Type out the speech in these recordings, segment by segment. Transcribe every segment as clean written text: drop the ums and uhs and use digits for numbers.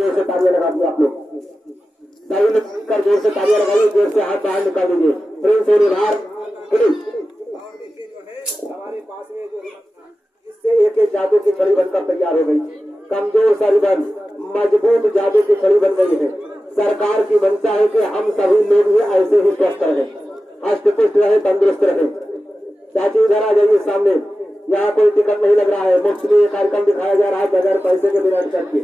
जोर से तालियां लगा दी आप लोग, सही कर जोर से तालियां लगाइए, जोर से हाथ बाहर निकाल दीजिए, प्रेम से बाहर। और देखिए जो है हमारे पास में जो इससे एक जादू की छड़ी बनकर तैयार हो गई, कमजोर सा रिबन मजबूत जादू की छड़ी बन गई है। सरकार की मंशा है कि हम सभी लोग भी ऐसे ही स्वस्थ रहे, हष्ट पुष्ट रहे, तंदुरुस्त रहे। चाची इधर आ जाइए सामने, यहाँ कोई टिकट नहीं लग रहा है, मुफ्त में ये कार्यक्रम दिखाया जा रहा है बगैर पैसे के बिना टिकट के।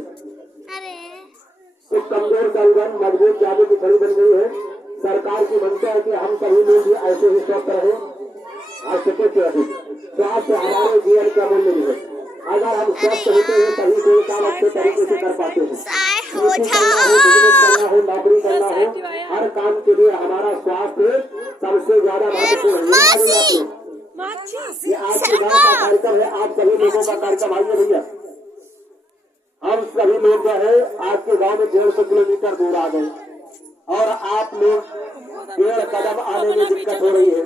तो कमजोर सा रिबन मजबूत जादू की छड़ी बन गई है। सरकार की मंशा है कि हम सभी लोग भी ऐसे ही स्वस्थ रहे, हष्ट पुष्ट रहे। स्वास्थ्य हमारे जीवन का मूल्य है। अगर हम स्वस्थ होते हैं तभी कोई काम अच्छे तरीके से कर पाते हैं। खेती करना हो, बिजनेस करना हो, नौकरी करना हो, हर काम के लिए हमारा स्वास्थ्य सबसे ज्यादा महत्वपूर्ण है। ये आज के गाँव का कार्यक्रम है, आप सभी लोगों का कार्यक्रम। आइए भैया, हम सभी लोग जो है आज के गांव में 150 किलोमीटर दूर आ गए और आप लोग 1.5 कदम आने में दिक्कत हो रही है।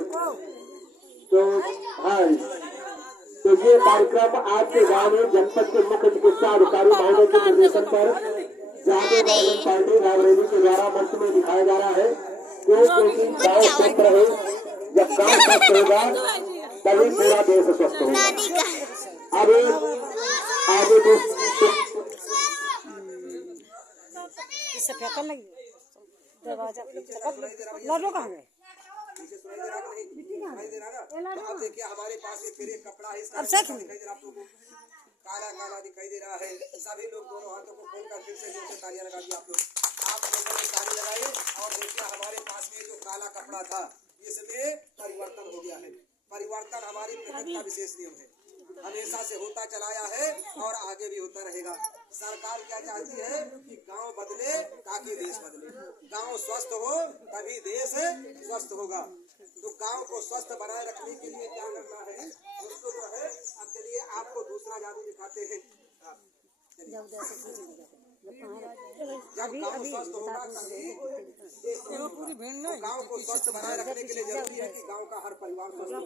तो हाँ, तो ये कार्यक्रम आज के गांव में जनपद के मुख्य चिकित्सा अधिकारी महोदय के निर्देशन पर जाने पार्टी रायबरेली के द्वारा मंच में दिखाया जा रहा है। क्योंकि गाँव स्वस्थ रहे, जब गाँव स्वस्थ होगा तभी पूरा देश स्वस्थ होगा। अब आगे दरवाजा अब देखिए हमारे पास फिर एक कपड़ा है, काला काला दिखाई दे रहा है। सभी लोग दोनों हाथों को खोलकर फिर से जोर से तालियां लगा दी आप लोग लोगों ने ताली लगाई। और देखिए हमारे पास में जो काला कपड़ा था इसमें परिवर्तन हो गया है। परिवर्तन हमारी प्रकृति का विशेष नियम है, हमेशा से होता चलाया है और आगे भी होता रहेगा। सरकार क्या चाहती है कि गांव बदले ताकि देश बदले, गांव स्वस्थ हो तभी देश स्वस्थ होगा। तो गांव को स्वस्थ बनाए रखने के लिए क्या करना है उसको जो है, अब चलिए आपको दूसरा जादू दिखाते हैं। जब गांव स्वस्थ होगा तभी गांव को स्वस्थ बनाए रखने के लिए जरूरी है कि गांव का हर परिवार स्वस्थ हो,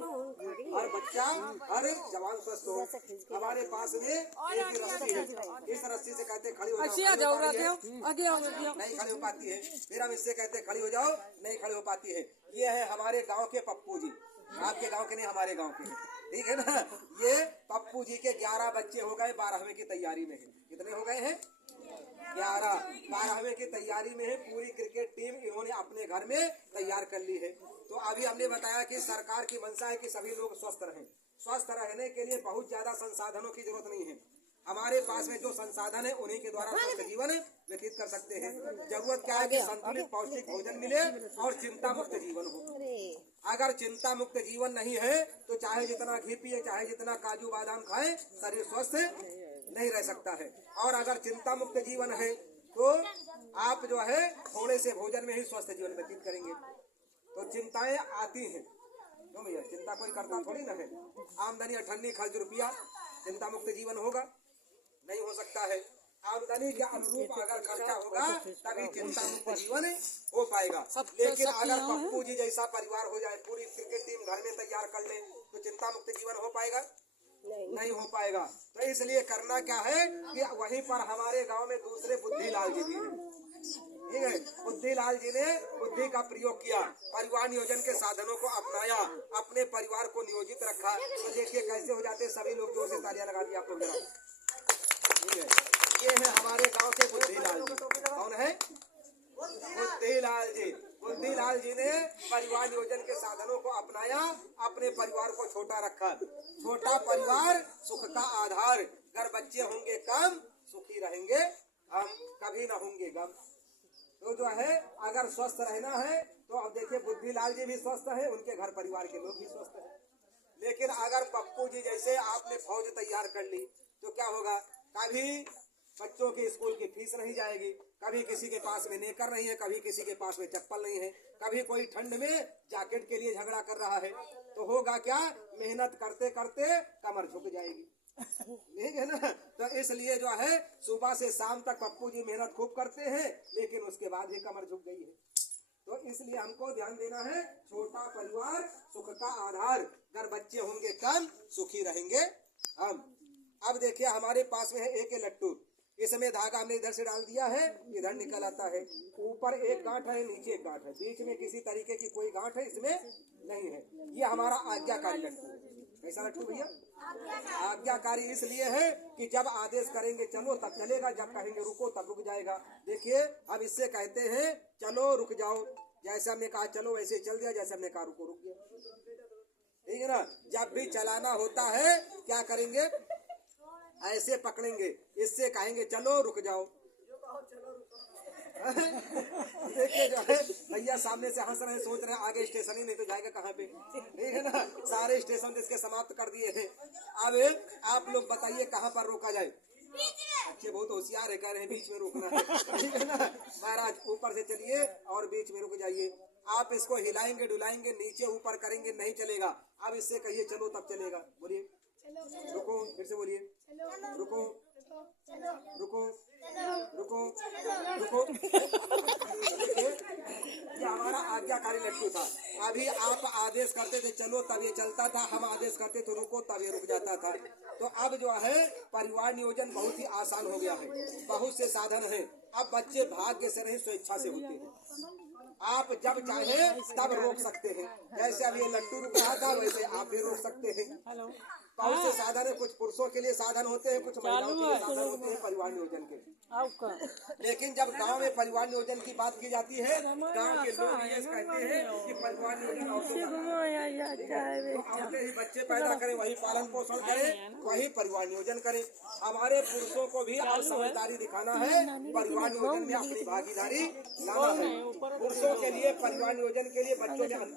हर बच्चा हर जवान स्वस्थ हो। हमारे पास में एक रस्सी है, इस रस्सी से कहते खड़ी हो जाओ, नहीं खड़ी हो पाती है। फिर हम इससे कहते खड़ी हो जाओ, नहीं खड़ी हो पाती है। ये है हमारे गांव के पप्पू जी, आपके गांव के नहीं हमारे गांव के, ठीक है ना। ये पप्पू जी के 11 बच्चे हो गए, 12वीं की तैयारी में है। कितने हो गए हैं? 11। 12वीं की तैयारी में है। पूरी क्रिकेट टीम इन्होंने अपने घर में तैयार कर ली है। तो अभी हमने बताया कि सरकार की मंशा है कि सभी लोग स्वस्थ रहें। स्वस्थ रहने के लिए बहुत ज्यादा संसाधनों की जरूरत नहीं है। हमारे पास में जो संसाधन है उन्हीं के द्वारा स्वस्थ जीवन व्यतीत कर सकते हैं। जरूरत क्या है कि संतुलित पौष्टिक भोजन मिले और चिंता मुक्त जीवन हो। अगर चिंता मुक्त जीवन नहीं है तो चाहे जितना घी पिए, चाहे जितना काजू बादाम खाएं, शरीर स्वस्थ नहीं रह सकता है। और अगर चिंता मुक्त जीवन है तो आप जो है थोड़े से भोजन में ही स्वस्थ जीवन व्यतीत करेंगे। तो चिंताएं आती हैं, क्यों भैया? चिंता कोई करता थोड़ी ना है। आमदनी 98 खर्च रुपया, चिंता मुक्त जीवन होगा? नहीं हो सकता है। आमदनी के अनुरूप अगर खर्चा होगा तभी चिंता मुक्त जीवन हो पाएगा। लेकिन अगर पप्पू जी जैसा परिवार हो जाए, पूरी क्रिकेट टीम घर में तैयार कर ले, तो चिंता मुक्त जीवन हो पाएगा? नहीं हो पाएगा। तो इसलिए करना क्या है कि वहीं पर हमारे गांव में दूसरे बुद्धिलाल जी भी हैं, ठीक है। बुद्धिलाल जी ने बुद्धि का प्रयोग किया, परिवार नियोजन के साधनों को अपनाया, अपने परिवार को नियोजित रखा। तो देखिए कैसे हो जाते। सभी लोग जोर से तालियां लगा दिया आप लोग जरा, ठीक है। ये है हमारे गांव के बुद्धिलाल जी। कौन है? बुद्धिलाल जी। बुद्धिलाल जी ने परिवार नियोजन के साधनों को अपनाया, अपने परिवार को छोटा रखा। छोटा परिवार सुख का आधार, घर बच्चे होंगे कम, सुखी रहेंगे हम, कभी न होंगे गम। तो जो है अगर स्वस्थ रहना है तो अब देखिए बुद्धिलाल जी भी स्वस्थ है, उनके घर परिवार के लोग भी स्वस्थ है। लेकिन अगर पप्पू जी जैसे आपने फौज तैयार कर ली तो क्या होगा? कभी बच्चों की स्कूल की फीस नहीं जाएगी, कभी किसी के पास में नेकर नहीं है, कभी किसी के पास में चप्पल नहीं है, कभी कोई ठंड में जैकेट के लिए झगड़ा कर रहा है। तो होगा क्या? मेहनत करते करते कमर झुक जाएगी, ठीक है ना। तो इसलिए जो है सुबह से शाम तक पप्पू जी मेहनत खूब करते हैं, लेकिन उसके बाद ही कमर झुक गई है। तो इसलिए हमको ध्यान देना है, छोटा परिवार सुख का आधार, घर बच्चे होंगे कम, सुखी रहेंगे हम। अब देखिए हमारे पास में है एक लट्टू। इसमें धागा हमने इधर से डाल दिया है, इधर निकल आता है। ऊपर एक गांठ है, नीचे एक गांठ है, बीच में किसी तरीके की कोई गांठ है इसमें नहीं है। ये हमारा आज्ञाकारी लट्टू है। कैसा लट्टू भैया? आज्ञाकारी इसलिए है कि जब आदेश करेंगे चलो तब चलेगा, जब कहेंगे रुको तब रुक जाएगा। देखिए अब इससे कहते हैं चलो रुक जाओ, जैसे हमने कहा चलो वैसे चल दिया, जैसे हमने कहा रुको रुक गया। ठीक है ना? जब भी चलाना होता है क्या करेंगे? ऐसे पकड़ेंगे, इससे कहेंगे चलो रुक जाओ। देखिए जो है भैया सामने से हंस रहे, सोच रहे आगे स्टेशन ही नहीं तो जाएगा कहाँ पे। ठीक है ना? सारे स्टेशन इसके समाप्त कर दिए हैं। अब आप लोग बताइए कहाँ पर रोका जाए? बच्चे बहुत होशियार है, कह रहे हैं बीच में रोकना है। ठीक है ना? महाराज ऊपर से चलिए और बीच में रुक जाइए। आप इसको हिलाएंगे डुलाएंगे, नीचे ऊपर करेंगे, नहीं चलेगा। अब इससे कहिए चलो तब चलेगा। बोलिए रुको, फिर से बोलिए रुको रुको रुको रुको। ये हमारा आज्ञाकारी लट्टू था। अभी आप आदेश करते थे चलो तब ये चलता था, हम आदेश करते तो रुको तब ये रुक जाता था। तो अब जो है परिवार नियोजन बहुत ही आसान हो गया है, बहुत से साधन है। अब बच्चे भाग्य से नहीं स्वेच्छा से होते हैं। आप जब चाहे तब रोक सकते हैं। जैसे अब ये लट्टू रुक रहा था वैसे आप भी रोक सकते हैं। बहुत से साधन है, कुछ पुरुषों के लिए साधन होते हैं, कुछ महिलाओं के लिए साधन होते हैं परिवार नियोजन के। लेकिन जब गांव में परिवार नियोजन की बात की जाती है, गांव के लोग ये कहते हैं कि परिवार नियोजन औरतें ही बच्चे पैदा करें, वही पालन पोषण करें, वही परिवार नियोजन करें। हमारे पुरुषों को भी अब समझदारी दिखाना है, परिवार नियोजन में अपनी भागीदारी लाना है। पुरुषों के लिए परिवार नियोजन के लिए बच्चों में अंतर